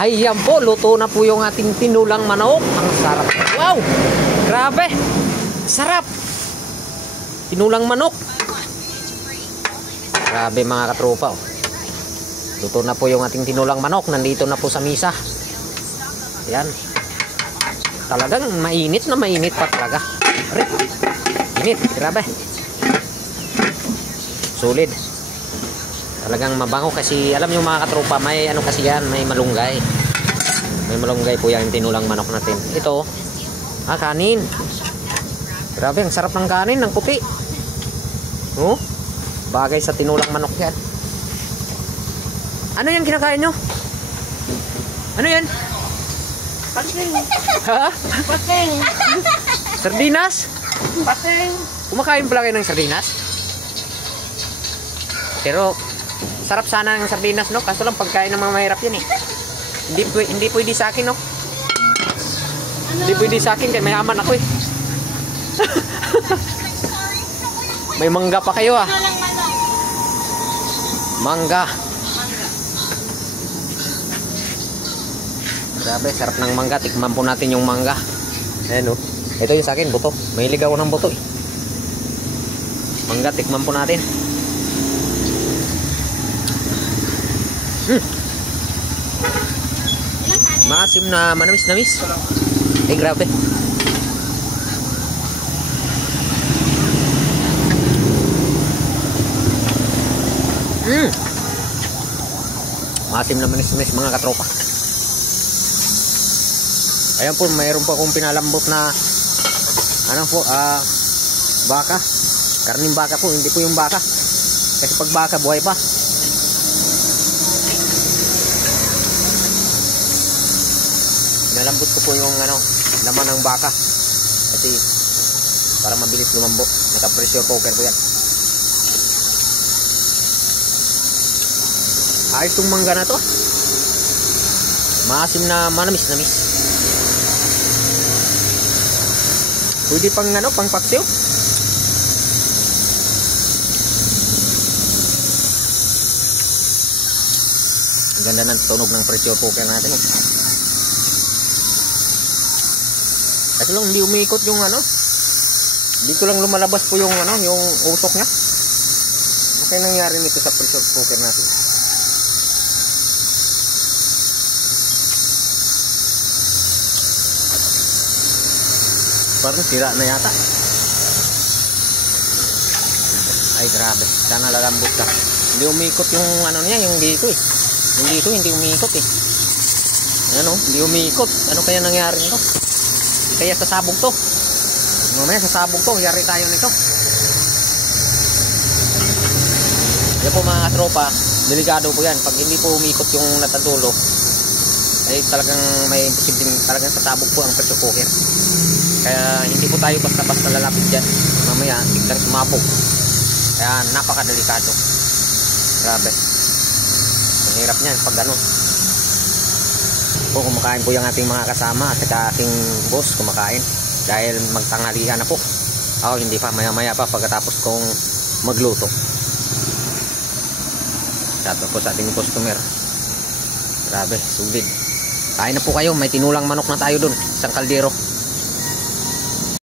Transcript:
Ay, yan po. Luto na po yung ating tinulang manok. Ang sarap. Wow! Grabe! Sarap! Tinulang manok. Grabe mga katropa. Luto na po yung ating tinulang manok. Nandito na po sa misa. Yan. Talagang mainit na mainit pa talaga. Init. Grabe. Solid. Talagang mabango kasi alam nyo mga katropa, may ano kasi yan, may malunggay. May malunggay po yan yung tinulang manok natin. Ito, kanin. Grabe, ang sarap ng kanin, ng puti. Oh, bagay sa tinulang manok yan. Ano yan kinakain nyo? Ano yan? Pating. Ha? Pating. Sardinas? Pating. Kumakain pala kayo ng sardinas? Pero sarap sana ng sardinas, no? Kaso lang pagkain ng mga mahirap yan eh. Hindi pwede sa akin, no? Hindi pwede sa akin kaya mayaman ako eh. May mangga pa kayo ah. Mangga. Grabe, sarap ng mangga. Tikman po natin yung mangga. Ayan, no? Ito yung sa akin, buto. Mahilig ako ng buto eh. Mangga, tikman po natin. Maasim na manamis-namis. Eh, grabe. Maasim na manamis-namis mga katropa. Ayan po, mayroon po akong pinalambot na ano po, baka. Karning baka po, hindi po yung baka. Kasi pag baka, buhay pa. Nalambot ko po yung ano, laman ng baka. Kasi para mabilis lumambot. Naka-pressure cooker po yan. Ayos itong mangga na to. Maasim na manamis-namis. Pwede pang ano, pang paksiw. Ang ganda ng tunog ng pressure cooker natin. Kasi lang hindi umiikot yung ano. Dito lang lumalabas po yung ano, yung usok niya. Ano kaya nangyari nito sa pressure cooker natin? Parang sira na yata. Ay grabe, sana lalambot ka. Hindi umiikot yung ano niya, yung dito eh. Yung dito hindi umiikot eh. Ano, hindi umiikot. Ano kaya nangyari nito? Kaya sasabog to. Mamaya sasabog to, yari tayo nito. Yan po mga katropa, delikado po yan. Pag hindi po umiikot yung natadulo, ay talagang may imposibleng talagang sasabog po ang pressure cooker. Kaya hindi po tayo basta-basta lalapit dyan. Mamaya, biglang sumabog. Kaya napakadelikado. Grabe. Ang hirap niyan pag ganun. Po, kumakain po yung ating mga kasama at saka ating boss kumakain. Dahil magtanghalian na po. Ako hindi pa, maya-maya pa pagkatapos kong magluto. Sato po sa ating customer. Grabe, sulit. Kain na po kayo, may tinulang manok na tayo dun. Isang kaldero.